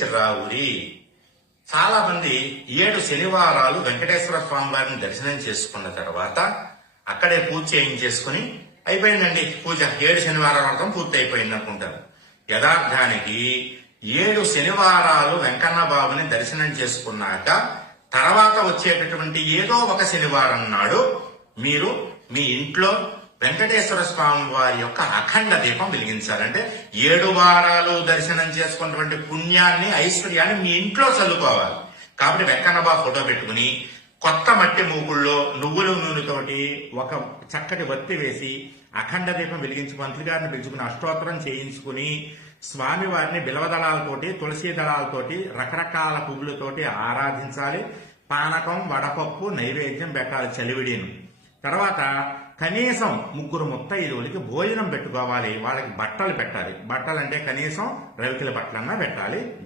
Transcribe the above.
చిరావురి చాలా మంది ఏడు శనివారాలు వెంకటేశ్వర స్వామి వారిని దర్శనం చేసుకున్న తర్వాత అక్కడే పూజ చేయించేసుకుని అయిపోయిందండి. పూజ ఏడు శనివారాల వరకు పూర్తి అయిపోయింది అనుకుంటారు యథార్థానికి ఏడు శనివారాలు వెంకన్న బాబుని దర్శనం చేసుకున్నాక తర్వాత వచ్చేటటువంటి ఏదో ఒక శనివారం నాడు మీరు మీ ఇంట్లో వెంకటేశ్వర స్వామి వారి యొక్క అఖండ దీపం వెలిగించాలంటే ఏడు వారాలు దర్శనం చేసుకున్నటువంటి పుణ్యాన్ని ఐశ్వర్యాన్ని మీ ఇంట్లో చల్లుకోవాలి. కాబట్టి వెంకన్నబా ఫోటో పెట్టుకుని కొత్త మట్టి మూకుల్లో నువ్వుల నూనెతోటి ఒక చక్కటి వత్తి వేసి అఖండ దీపం వెలిగించి మంత్రి గారిని పిలుచుకుని అష్టోత్తరం చేయించుకుని స్వామి వారిని బిలవదళాలతోటి తులసి దళాలతోటి రకరకాల పువ్వులతోటి ఆరాధించాలి. పానకం వడపప్పు నైవేద్యం పెట్టాలి చలివిడిను. తర్వాత కనీసం ముగ్గురు ముత్తైదువులకి భోజనం పెట్టుకోవాలి. వాళ్ళకి బట్టలు పెట్టాలి. బట్టలు అంటే కనీసం రవికిల బట్టలన్నా పెట్టాలి.